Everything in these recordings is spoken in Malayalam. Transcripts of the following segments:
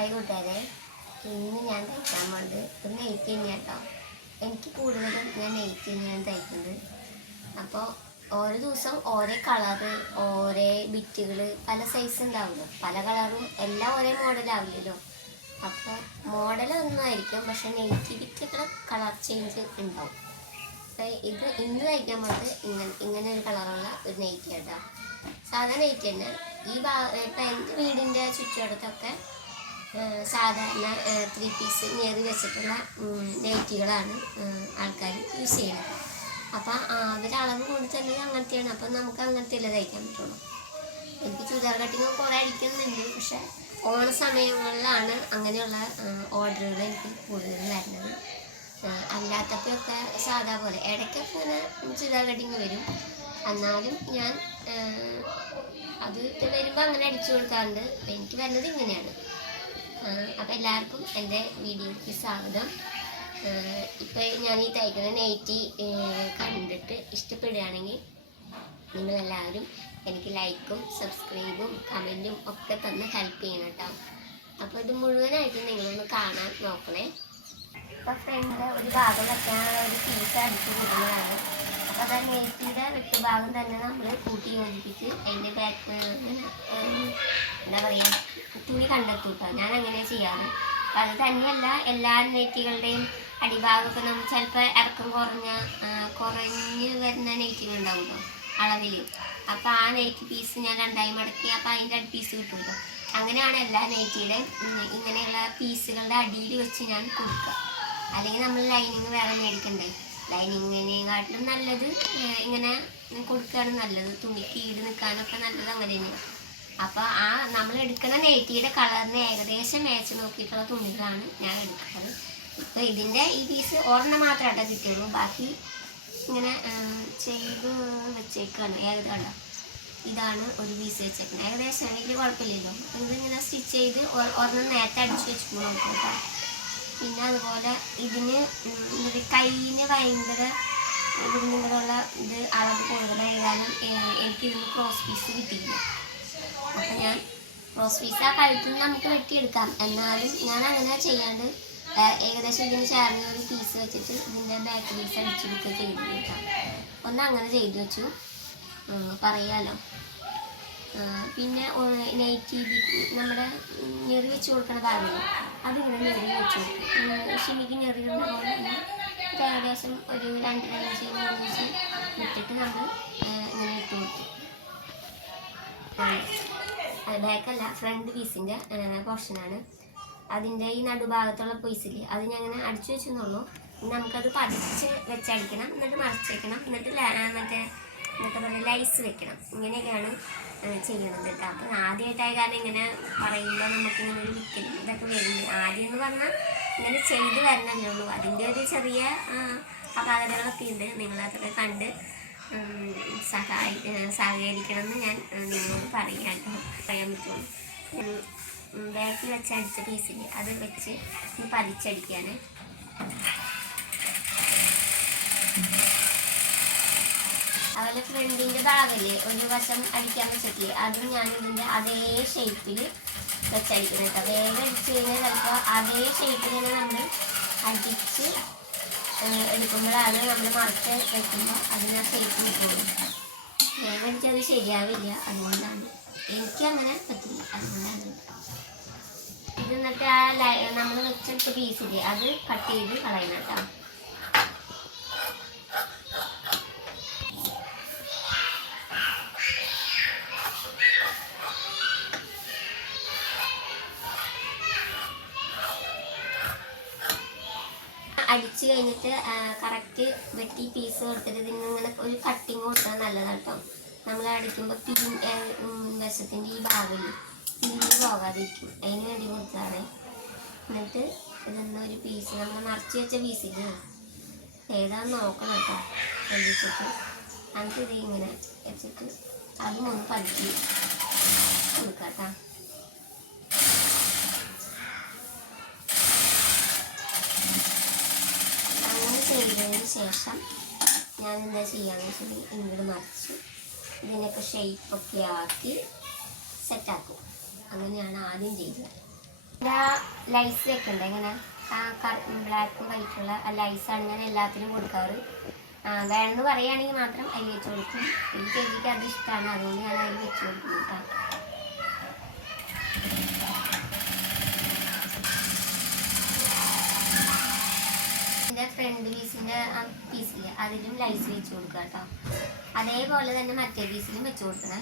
ഹായ് കൂട്ടുകാരെ, ഇന്ന് ഞാൻ തയ്ക്കാൻ പോണത് ഒരു നെയ്റ്റ് തന്നെയാണ് കേട്ടോ. എനിക്ക് കൂടുതലും ഞാൻ നെയ്റ്റ് തന്നെയാണ് തയ്ക്കുന്നത്. അപ്പോൾ ഓരോ ദിവസം ഓരോ കളറ്, ഓരോ ബിറ്റുകൾ, പല സൈസ് ഉണ്ടാവില്ല, പല കളറും എല്ലാം ഒരേ മോഡലാവില്ലല്ലോ. അപ്പോൾ മോഡലൊന്നായിരിക്കും, പക്ഷെ നെയ്റ്റ് ബിറ്റുകൾ കളർ ചേഞ്ച് ഉണ്ടാവും. അപ്പോൾ ഇത് ഇന്ന് തയ്ക്കാൻ പോണത് ഇങ്ങനെ ഒരു കളറുള്ള ഒരു നെയ്റ്റ് കേട്ടോ. സാധാ നെയ്റ്റ് തന്നെ. ഇപ്പം എൻ്റെ വീടിൻ്റെ ചുറ്റുവട്ടത്തൊക്കെ സാധാരണ 3 പീസ് ഞെറി വെച്ചിട്ടുള്ള നെയ്റ്റികളാണ് ആൾക്കാർ യൂസ് ചെയ്യുന്നത്. അപ്പം അവരളവ് കൊണ്ട് തന്നെ അങ്ങനത്തെയാണ്. അപ്പം നമുക്ക് അങ്ങനത്തെ അല്ലേ തയ്ക്കാൻ പറ്റുള്ളൂ. എനിക്ക് ചുരിദാർ കട്ടിങ് കുറേ അടിക്കുന്നുണ്ട്, പക്ഷെ ഓണ സമയങ്ങളിലാണ് അങ്ങനെയുള്ള ഓർഡറുകൾ എനിക്ക് കൂടുതൽ വരുന്നത്. അല്ലാത്തപ്പോഴൊക്കെ സാധാ പോലെ ഇടയ്ക്കൊക്കെ ഇങ്ങനെ ചുരിദാർ കട്ടിങ് വരും. എന്നാലും ഞാൻ അത് വരുമ്പോൾ അങ്ങനെ അടിച്ചു കൊടുക്കാറുണ്ട്. എനിക്ക് വരുന്നത് ഇങ്ങനെയാണ്. അപ്പോൾ എല്ലാവർക്കും എൻ്റെ വീഡിയോയ്ക്ക് സ്വാഗതം. ഇപ്പോൾ ഞാൻ ഈ തയ്ക്കുന്ന നെയ്റ്റി കണ്ടിട്ട് ഇഷ്ടപ്പെടുകയാണെങ്കിൽ നിങ്ങളെല്ലാവരും എനിക്ക് ലൈക്കും സബ്സ്ക്രൈബും കമൻറ്റും ഒക്കെ തന്ന് ഹെൽപ്പ് ചെയ്യണം കേട്ടോ. അപ്പോൾ ഇത് മുഴുവനായിട്ട് നിങ്ങളൊന്ന് കാണാൻ നോക്കണേ. ഇപ്പോൾ ഫ്രണ്ട് ഒരു ഭാഗം വെക്കാനുള്ള ഒരു പീസ് അടിച്ച് കൊടുക്കുന്നതാണ്. അപ്പോൾ അത് നെയ്റ്റിൻ്റെ വെട്ടുഭാഗം തന്നെ നമ്മൾ കൂട്ടി യോജിപ്പിച്ച് അതിൻ്റെ ബാക്ക് എന്താ പറയുക തുണി കണ്ടെത്തും കേട്ടോ. ഞാൻ അങ്ങനെ ചെയ്യാറ്. അപ്പം അത് തന്നെയല്ല, എല്ലാ നെയ്റ്റികളുടെയും അടിഭാഗമൊക്കെ നമ്മൾ ചിലപ്പോൾ ഇറക്കം കുറഞ്ഞ് വരുന്ന നെയ്റ്റുകളുണ്ടാവുമല്ലോ അളവിൽ. അപ്പോൾ ആ നെയ്റ്റ് പീസ് ഞാൻ രണ്ടായി മടക്കി, അപ്പോൾ അതിൻ്റെ അടി പീസ് കിട്ടുമല്ലോ. അങ്ങനെയാണ് എല്ലാ നെയ്റ്റിയുടെയും ഇങ്ങനെയുള്ള പീസുകളുടെ അടിയിൽ വെച്ച് ഞാൻ കൊടുക്കുക. അല്ലെങ്കിൽ നമ്മൾ ലൈനിങ് വേറെ മേടിക്കണ്ടേ. ലൈനിങ്ങിനെക്കാട്ടിലും നല്ലത് ഇങ്ങനെ കൊടുക്കുകയാണ് നല്ലത്. തുണിക്ക് ഈട് നിൽക്കാനൊക്കെ നല്ലത് അങ്ങനെ തന്നെയാണ്. അപ്പോൾ നമ്മൾ എടുക്കുന്ന നെയ്റ്റിയുടെ കളറിന് ഏകദേശം മാച്ച് നോക്കിയിട്ടുള്ള തുണികളാണ് ഞാൻ എടുക്കുന്നത്. ഇപ്പോൾ ഇതിൻ്റെ ഈ പീസ് ഒരെണ്ണം മാത്രമായിട്ടേ കിട്ടിയുള്ളൂ. ബാക്കി ഇങ്ങനെ ചെയ്ത് വെച്ചേക്കാണ്. ഏകദേശം ഇതാണ് ഒരു പീസ് വെച്ചേക്കുന്നത്. ഏകദേശം വലിയ കുഴപ്പമില്ലല്ലോ. ഇതിങ്ങനെ സ്റ്റിച്ച് ചെയ്ത് ഒരെണ്ണം നേരത്തെ അടിച്ച് വെച്ചിട്ട് നോക്കാം. പിന്നെ അതുപോലെ ഇതിന് കയ്യിന് ഭയങ്കര ഇങ്ങനെയുള്ള ഇത് അളവ് കൂടുതലായാലും എനിക്കിതിന് ക്രോസ് പീസ് കിട്ടിയില്ല. അപ്പം ഞാൻ ക്രോസ് പീസ് ആ കഴുത്തിൽ നമുക്ക് വെട്ടിയെടുക്കാം. എന്നാലും ഞാൻ അങ്ങനെ ചെയ്യാണ്ട് ഏകദേശം ഇതിന് ചേർന്ന ഒരു പീസ് വെച്ചിട്ട് ഇതിൻ്റെ ബാക്ക് പീസ് അടിച്ചെടുക്കുക ചെയ്ത് വെക്കാം. ഒന്ന് അങ്ങനെ ചെയ്തു വെച്ചു പറയാലോ. പിന്നെ നെയ്റ്റി നമ്മുടെ ഞെറി വെച്ച് കൊടുക്കുന്ന ഭാഗമല്ലോ, അതിങ്ങനെ ഞെറി വെച്ച് കൊടുക്കും. ഷിമിക്ക് ഞെറികളുടെ പോലെ തന്നെ ഏകദേശം ഒരു 2.5 ഇഞ്ച് 3 ഇഞ്ച് ഇട്ടിട്ട് നമ്മൾ ഇങ്ങനെ ഇട്ട് കൊടുത്തു. അത് ബാക്കല്ല, ഫ്രണ്ട് പീസിൻ്റെ പോർഷനാണ്. അതിൻ്റെ ഈ നടുഭാഗത്തുള്ള പീസിൽ അത് ഞാൻ അങ്ങനെ അടിച്ചു വെച്ചെന്നുള്ളൂ. നമുക്കത് പതിച്ച് വെച്ചടിക്കണം, എന്നിട്ട് മറിച്ച് വെക്കണം, എന്നിട്ട് മറ്റേ എന്നൊക്കെ പറയുക ലൈസ് വെക്കണം. ഇങ്ങനെയൊക്കെയാണ് ചെയ്യുന്നത് കേട്ടോ. അപ്പം ആദ്യമായിട്ടായ കാരണം ഇങ്ങനെ പറയുമ്പോൾ നമുക്കിങ്ങനെ ഒരു വിക്കലും ഇതൊക്കെ വരുന്നത്. ആദ്യം എന്ന് പറഞ്ഞാൽ ഇങ്ങനെ ചെയ്ത് വരണല്ലേ ഉള്ളൂ. അതിൻ്റെ ഒരു ചെറിയ അപാകതകളൊക്കെ ഉണ്ട്. നിങ്ങളതൊക്കെ കണ്ട് സഹകരിക്കണമെന്ന് ഞാൻ നിങ്ങളോട് പറയാൻ പറ്റുള്ളൂ. ബാക്കിൽ വെച്ച് അടിച്ച പീസിൽ അത് വെച്ച് പതിച്ചടിക്കാണ്. അതുപോലെ ഫ്രണ്ടിൻ്റെ ഭാഗമല്ലേ ഒരു വശം അടിക്കാൻ വെച്ചിട്ടില്ലേ, അതും ഞാൻ ഇതിൻ്റെ അതേ ഷേപ്പിൽ വെച്ചടിക്കുന്നത് കേട്ടോ. വേഗം അടിച്ച് കഴിഞ്ഞാൽ ചിലപ്പോൾ അതേ ഷേപ്പിൽ തന്നെ നമ്മൾ അടിച്ച് എടുക്കുമ്പോഴാണ് നമ്മൾ മറിച്ച് വെക്കുമ്പോൾ അതിന് ആ ഷേപ്പ് കിട്ടുള്ളൂ. വേഗം അടിച്ചത് ശരിയാവില്ല. അതുകൊണ്ടാണ് എനിക്കങ്ങനെ പറ്റില്ല. അതുകൊണ്ടാണ് ഇത്. എന്നിട്ട് നമ്മൾ വെച്ചെടുത്ത പീസില്ലേ അത് കട്ട് ചെയ്ത് കളയണം കേട്ടോ. അടിച്ച് കഴിഞ്ഞിട്ട് കറക്റ്റ് വെട്ടി പീസ് കൊടുത്തിട്ട് ഇതിങ്ങനെ ഒരു കട്ടിങ് കൊടുത്താൽ നല്ലതാണ് കേട്ടോ. നമ്മൾ അടിക്കുമ്പോൾ വശത്തിൻ്റെ ഈ ഭാഗമില്ല പിരിഞ്ഞ് പോകാതിരിക്കും, അതിന് വേണ്ടി കൊടുത്താണ്. എന്നിട്ട് ഇതൊന്നൊരു പീസ് നമ്മൾ മറിച്ച് വെച്ച പീസില് ഏതാന്ന് നോക്കണം കേട്ടോ. വെച്ചിട്ട് എന്നിട്ട് ഇത് ഇങ്ങനെ വെച്ചിട്ട് അതും ഒന്ന് പതുക്കി കൊടുക്കാം കേട്ടോ. ചെയ്തതിന് ശേഷം ഞാൻ എന്താ ചെയ്യാന്ന് വെച്ചാൽ ഇങ്ങോട്ട് മറിച്ച് ഇതിനൊക്കെ ഷേപ്പൊക്കെ ആക്കി സെറ്റാക്കും. അങ്ങനെയാണ് ആദ്യം ചെയ്തത്. ലൈസ് വെക്കണ്ടേ ഇങ്ങനെ ബ്ലാക്കും വൈറ്റുള്ള ലൈസാണ് ഞാൻ എല്ലാത്തിനും കൊടുക്കാറ്. വേണമെന്ന് പറയുകയാണെങ്കിൽ മാത്രം അതിൽ വെച്ച് കൊടുക്കും. ഈ ചേച്ചിക്ക് അത് ഇഷ്ടമാണ്, അതുകൊണ്ട് ഞാൻ അതിൽ വെച്ച് കൊടുക്കും കേട്ടോ. എൻ്റെ ഫ്രണ്ട് പീസിൻ്റെ ആ പീസില്ലേ അതിലും ലൈസ് വെച്ച് കൊടുക്കുക കേട്ടോ. അതേപോലെ തന്നെ മറ്റേ പീസിലും വെച്ച് കൊടുക്കണേ.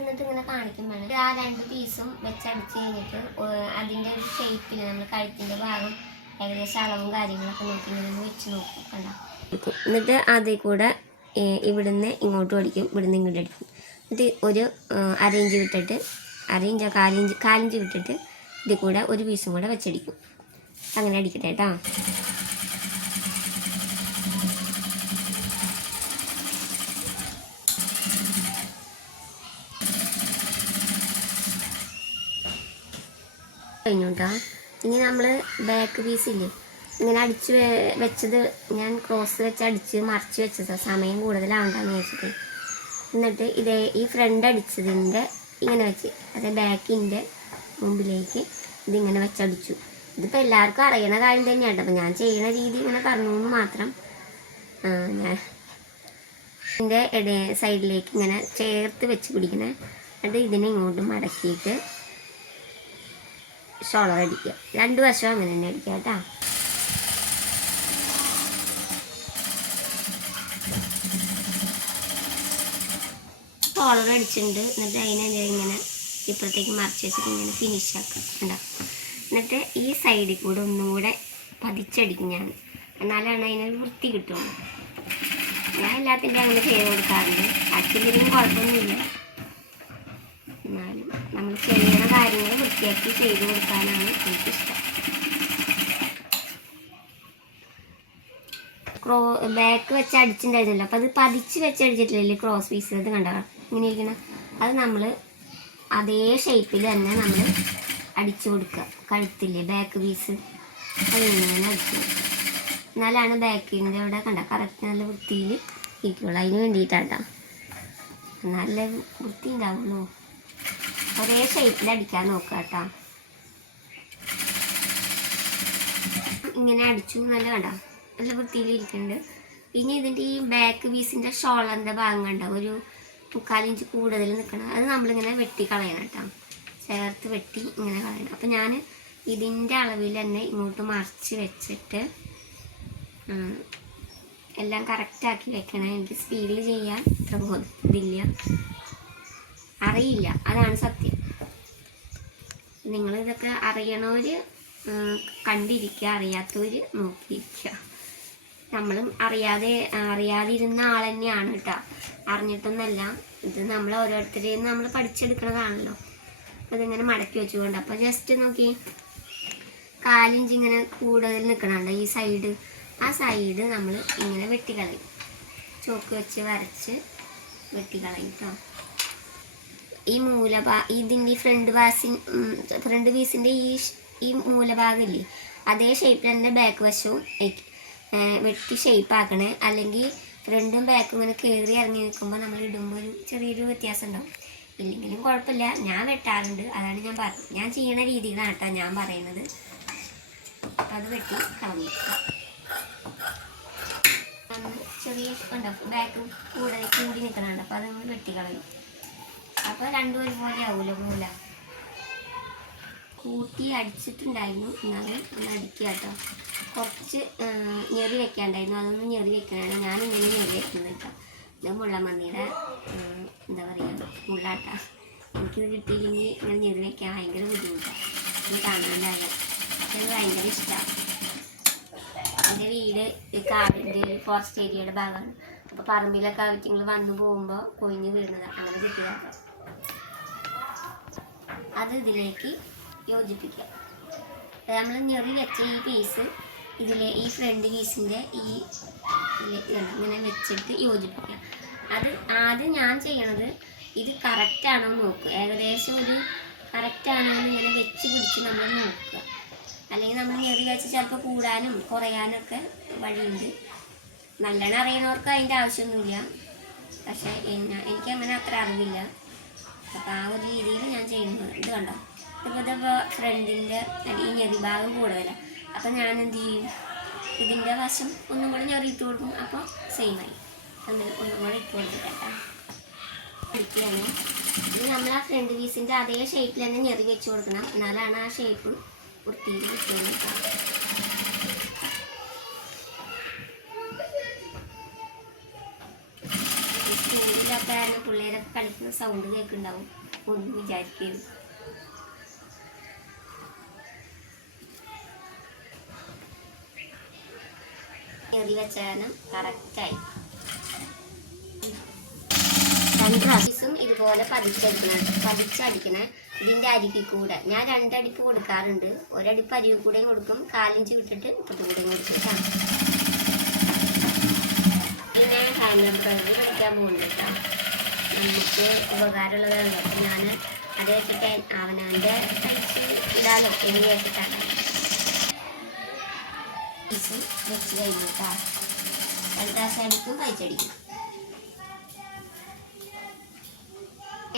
എന്നിട്ട് ഇങ്ങനെ കാണിക്കും വേണം. ആ 2 പീസും വെച്ചടിച്ച് കഴിഞ്ഞിട്ട് അതിൻ്റെ ഒരു ഷേപ്പിൽ നമ്മൾ കഴുത്തിൻ്റെ ഭാഗം ഏകദേശം അളവും കാര്യങ്ങളൊക്കെ നോക്കി ഇങ്ങനെ വെച്ച് നോക്കും കണ്ടോ. എന്നിട്ട് അതിൽ കൂടെ ഇവിടുന്ന് ഇങ്ങോട്ടും അടിക്കും, ഇവിടുന്ന് ഇങ്ങോട്ട് അടിക്കും. എന്നിട്ട് ഒരു അരയിഞ്ച് വിട്ടിട്ട് കാലിഞ്ച് വിട്ടിട്ട് ഇതിൽ കൂടെ ഒരു പീസും കൂടെ വെച്ചടിക്കും. അങ്ങനെ അടിക്കട്ടെ കേട്ടോ. കഴിഞ്ഞു കേട്ടോ. ഇനി നമ്മൾ ബാക്ക് പീസില്ലേ ഇങ്ങനെ അടിച്ച് വെച്ചത് ഞാൻ ക്രോസ് വെച്ച് അടിച്ച് മറിച്ച് വെച്ചത് സമയം കൂടുതലാവണ്ടെന്ന് വെച്ചിട്ട്. എന്നിട്ട് ഈ ഫ്രണ്ട് അടിച്ചതിൻ്റെ ഇങ്ങനെ വെച്ച് അതായത് ബാക്കിൻ്റെ മുമ്പിലേക്ക് ഇതിങ്ങനെ വെച്ചടിച്ചു. ഇതിപ്പോൾ എല്ലാവർക്കും അറിയണ കാര്യം തന്നെയാണ്. അപ്പോൾ ഞാൻ ചെയ്യുന്ന രീതി ഇങ്ങനെ പറഞ്ഞു എന്ന് മാത്രം. ഞാൻ ഇതിൻ്റെ സൈഡിലേക്ക് ഇങ്ങനെ ചേർത്ത് വെച്ച് പിടിക്കണേ. എന്നിട്ട് ഇതിനെ ഇങ്ങോട്ട് മടക്കിയിട്ട് ഷോളർ അടിക്കുക. 2 വശം അങ്ങനെ തന്നെ അടിക്കുക കേട്ടോ. ഷോളർ അടിച്ചിട്ടുണ്ട്. എന്നിട്ട് അതിനെ ഇങ്ങനെ ഇപ്പുറത്തേക്ക് മറിച്ച് വെച്ചിട്ട് ഇങ്ങനെ ഫിനിഷ് ആക്കുക ഉണ്ടാവും. എന്നിട്ട് ഈ സൈഡിൽ കൂടെ ഒന്നും കൂടെ പതിച്ചടിക്കും ഞാൻ, എന്നാലാണ് അതിനൊരു വൃത്തി കിട്ടുള്ളൂ. ഞാൻ എല്ലാത്തിൻ്റെ അങ്ങനെ ചെയ്ത് കൊടുക്കാറുണ്ട്. അടിച്ചില്ലെങ്കിലും കുഴപ്പമൊന്നുമില്ല. എന്നാലും നമ്മൾ ചെയ്യുന്ന കാര്യങ്ങൾ വൃത്തിയാക്കി ചെയ്ത് കൊടുക്കാനാണ് എനിക്കിഷ്ടം. ബാക്ക് വെച്ച് അടിച്ചിട്ടുണ്ടായിരുന്നില്ല, അപ്പോൾ അത് പതിച്ച് വെച്ച് അടിച്ചിട്ടില്ലേ ക്രോസ് പീസ്. അത് കണ്ടോ ഇങ്ങനെ ഇരിക്കണം. അത് നമ്മൾ അതേ ഷേപ്പിൽ തന്നെ നമ്മൾ അടിച്ചു കൊടുക്കുക. കഴുത്തില്ലേ ബാക്ക് പീസ് അതിങ്ങനെ അടിച്ചു കൊടുക്കുക. എന്നാലാണ് ബാക്കിൻ്റെ അവിടെ കണ്ട കറക്റ്റ് നല്ല വൃത്തിയിൽ ഇരിക്കുള്ളൂ. അതിന് വേണ്ടിയിട്ടാട്ടോ, നല്ല വൃത്തി ഉണ്ടാവുള്ളൂ. ഒരേ ഷേപ്പിൽ അടിക്കാൻ നോക്കുക കേട്ടോ. ഇങ്ങനെ അടിച്ചു നല്ല കണ്ടോ നല്ല വൃത്തിയിൽ ഇരിക്കുന്നുണ്ട്. പിന്നെ ഇതിൻ്റെ ഈ ബാക്ക് പീസിൻ്റെ ഷോളറിൻ്റെ ഭാഗം കണ്ടോ ഒരു 3/4 ഇഞ്ച് കൂടുതൽ നിൽക്കണം. അത് നമ്മളിങ്ങനെ വെട്ടി കളയണം കേട്ടോ. ചേർത്ത് വെട്ടി ഇങ്ങനെ കളയണം. അപ്പം ഞാൻ ഇതിൻ്റെ അളവിൽ തന്നെ ഇങ്ങോട്ട് മറിച്ച് വെച്ചിട്ട് എല്ലാം കറക്റ്റാക്കി വെക്കണം. എനിക്ക് സ്പീഡിൽ ചെയ്യാൻ ഇത്ര ഇതില്ല, അറിയില്ല, അതാണ് സത്യം. നിങ്ങളിതൊക്കെ അറിയണവർ കണ്ടിരിക്കുക, അറിയാത്തവർ നോക്കിയിരിക്കുക. നമ്മളും അറിയാതിരുന്ന ആൾ തന്നെയാണ് കേട്ടോ, അറിഞ്ഞിട്ടൊന്നല്ല. ഇത് നമ്മൾ ഓരോരുത്തരെയും നമ്മൾ പഠിച്ചെടുക്കുന്നതാണല്ലോ. അപ്പോൾ ഇതിങ്ങനെ മടക്കി വെച്ചുകൊണ്ട് അപ്പോൾ ജസ്റ്റ് നോക്കി 4 ഇഞ്ച് ഇങ്ങനെ കൂടുതൽ നിൽക്കണുണ്ട് ഈ സൈഡ്. ആ സൈഡ് നമ്മൾ ഇങ്ങനെ വെട്ടിക്കളയും, ചോക്ക് വെച്ച് വരച്ച് വെട്ടിക്കളയും കേട്ടോ. ഈ ഇതിൻ്റെ ഫ്രണ്ട് പീസിൻ്റെ ഈ മൂലഭാഗമില്ലേ അതേ ഷേപ്പിൽ തന്നെ ബാക്ക് വശവും വെട്ടി ഷേപ്പ് ആക്കണേ. അല്ലെങ്കിൽ ഫ്രണ്ടും ബാക്കും ഇങ്ങനെ കയറി ഇറങ്ങി നിൽക്കുമ്പോൾ നമ്മൾ ഇടുമ്പോൾ ഒരു ചെറിയൊരു വ്യത്യാസം ഉണ്ടാവും. ഇല്ലെങ്കിലും കുഴപ്പമില്ല, ഞാൻ വെട്ടാറുണ്ട്. അതാണ് ഞാൻ പറഞ്ഞത്, ഞാൻ ചെയ്യണ രീതികളാണ് കേട്ടോ ഞാൻ പറയുന്നത്. അത് വെട്ടി കളഞ്ഞു. ചെറിയ ഉണ്ടാവും ബാക്ക് കൂടി നിൽക്കണുണ്ട്, അപ്പോൾ അത് നമ്മൾ വെട്ടി കളയും. അപ്പോൾ രണ്ടും ഒരുപോലെ ആവുമല്ലോ. മൂല കൂട്ടി അടിച്ചിട്ടുണ്ടായിരുന്നു, എന്നാലും ഒന്ന് അടിക്കുക കേട്ടോ. കുറച്ച് ഞെറി വെക്കാണ്ടായിരുന്നു, അതൊന്ന് ഞെറി വെക്കണതാണ്. ഞാനിങ്ങനെ ഞെറി വെക്കുന്നത് കേട്ടോ. ഇത് മുള്ളമന്നിയുടെ എന്താ പറയുക മുള്ളാട്ട. എനിക്കിത് കിട്ടിയില്ലെങ്കിൽ ഇങ്ങനെ ഞെറി വെക്കാൻ ഭയങ്കര ബുദ്ധിമുട്ടാണ്. ഇത് കാണാണ്ടാകാം, അത് ഭയങ്കര ഇഷ്ടമാണ്. എൻ്റെ വീട് കാവിൻ്റെ ഫോറസ്റ്റ് ഏരിയയുടെ ഭാഗമാണ്. അപ്പോൾ പറമ്പിലൊക്കെ ആവശ്യങ്ങൾ വന്നു പോകുമ്പോൾ കൊഴിഞ്ഞ് വീഴുന്നതാണ്. അങ്ങനെ കിട്ടിയതാണ്. അത് ഇതിലേക്ക് യോജിപ്പിക്കുക. നമ്മൾ ഞെറി വെച്ച ഈ പീസ് ഈ ഫ്രണ്ട് പീസിൻ്റെ ഇങ്ങനെ വെച്ചിട്ട് യോജിപ്പിക്കുക. അത് ആദ്യം ഞാൻ ചെയ്യണത് ഇത് കറക്റ്റാണോ നോക്കുക, ഏകദേശം ഒരു കറക്റ്റാണോ എന്ന് ഇങ്ങനെ വെച്ച് പിടിച്ച് നമ്മൾ നോക്കുക. അല്ലെങ്കിൽ നമ്മൾ ഞെറി വെച്ച് ചിലപ്പോൾ കൂടാനും കുറയാനൊക്കെ വഴിയുണ്ട്. നല്ലോണം അറിയുന്നവർക്ക് അതിൻ്റെ ആവശ്യമൊന്നുമില്ല, പക്ഷേ എനിക്ക് അങ്ങനെ അത്ര അറിവില്ല. അപ്പോൾ ആ ഒരു രീതിയിൽ ഞാൻ ചെയ്യുന്നത്. ഇത് കണ്ടോ, ഇതിപ്പോൾ ഫ്രണ്ടിൻ്റെ ഈ ഞെറി ഭാഗം കൂടുതലാണ്. അപ്പോൾ ഞാൻ എന്ത് ചെയ്യും, ഇതിൻ്റെ വശം ഒന്നും കൂടെ ഞെറിയിട്ട് കൊടുക്കും. അപ്പോൾ സെയിമായി ഒന്നും കൂടെ ഇട്ട് കൊടുത്തിട്ടാ ഇരിക്കുകയാണ്. ഇത് നമ്മൾ ആ ഫ്രണ്ട് പീസിൻ്റെ അതേ ഷേപ്പിൽ തന്നെ ഞെറി വെച്ച് കൊടുക്കണം, എന്നാലാണ് ആ ഷേപ്പ് വൃത്തിയിൽ കിട്ടുന്നത്. സ്കൂളിലൊക്കെ ആയിരുന്നു പിള്ളേരൊക്കെ കളിക്കുന്ന സൗണ്ട് കേൾക്കുന്നുണ്ടാവും, ഒന്നും വിചാരിക്കരുത്. ഞെറി വെച്ചാൽ കറക്റ്റായി. 2 പ്രാവശ്യം ഇതുപോലെ പതിച്ചടിക്കണേ. ഇതിൻ്റെ അരികിൽ കൂടെ ഞാൻ 2 അടിപ്പ് കൊടുക്കാറുണ്ട്. ഒരടിപ്പ് അരികിൽ കൂടെയും കൊടുക്കും, 4 ഇഞ്ച് വിട്ടിട്ട് ഇപ്പുറത്ത് കൂടെയും കൊടുത്തിട്ടാണ്. പിന്നെ ഹാൻഡ് എംബ്രോയിഡറി പഠിക്കാൻ പോകുന്നുണ്ട് കേട്ടോ. നമുക്ക് ഉപകാരമുള്ളതാണ്. അപ്പം ഞാൻ അത് വെച്ചിട്ട് അവനവൻ്റെ തയ്ച്ച് ഇടാലോ എന്ന് വെച്ചിട്ടാണ് പീസ് വെച്ച് കഴിഞ്ഞു കേട്ടോ. 2 പ്രാവശ്യം അടിക്കും, പതിച്ചടിക്കും.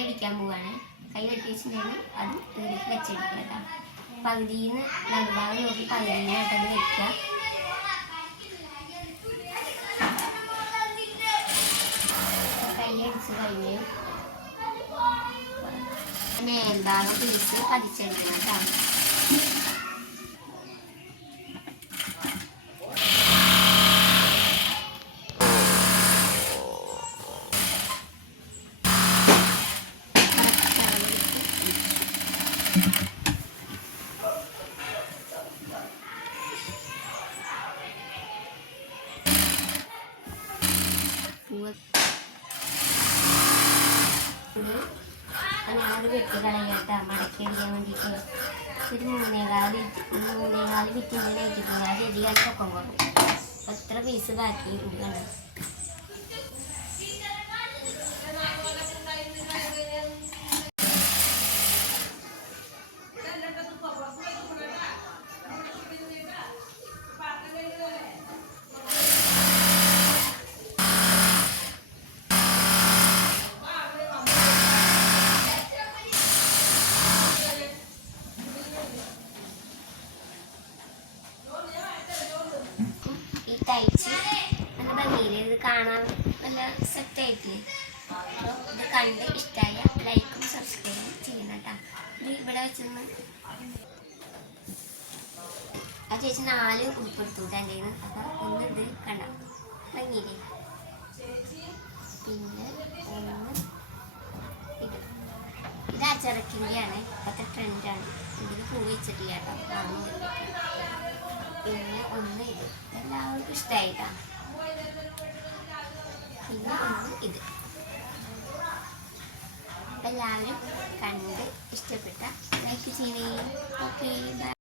അടിക്കാൻ പോവാണ്. കൈ വെട്ടിച്ചിട്ടുണ്ടെങ്കിൽ അത് ഇതിലേക്ക് വെച്ചെടുക്കുക കേട്ടോ. പകുതിയിൽ നിന്ന് നടുഭാഗം നോക്കി പകുതിയിലായിട്ടത് വെക്കുക. കൈ അടിച്ച് കഴിഞ്ഞ് മേൽഭാഗം പീസ് പതിച്ചെടുക്കണം കേട്ടോ. ഞാനത് വെട്ടി കളയാട്ടാ, മടക്കി അടിക്കാൻ വേണ്ടിയിട്ട്. ഒരു 3.4 ബിറ്റിൻ്റെ ആയിട്ടിട്ടുണ്ട്. അത് എഴുതിയാൽ പൊക്കം കുറവും. എത്ര പീസ് ബാക്കി കണ്ടു. തയ്ച്ച് നല്ല ഭംഗിയില്ലേ, ഇത് കാണാൻ നല്ല സെറ്റായിട്ടില്ലേ. അപ്പോൾ ഇത് കണ്ട് ഇഷ്ടമായ ലൈക്കും സബ്സ്ക്രൈബും ചെയ്യണം കേട്ടോ. ഇത് ഇവിടെ വെച്ചൊന്ന് ആ ചേച്ചി 4 ഉൾപ്പെടുത്തു എൻ്റെ കയ്യിൽ നിന്ന്. അപ്പോൾ ഒന്ന് ഇത് കണ്ട ഭംഗിയില്ലേ. പിന്നെ ഇത് അച്ചറക്കിൻ്റെയാണ്, ഇപ്പോഴത്തെ ട്രെൻഡാണ്. ഇതിൽ പൂ വെച്ചിട്ടില്ല കേട്ടോ. പിന്നെ ഒന്ന് ഇത് എല്ലാവർക്കും ഇഷ്ടമായിട്ടാണ്. പിന്നെ ഒന്ന് ഇത് എല്ലാവരും കണ്ട് ഇഷ്ടപ്പെട്ട ലൈക്ക് ചെയ്യണേ. Okay, by.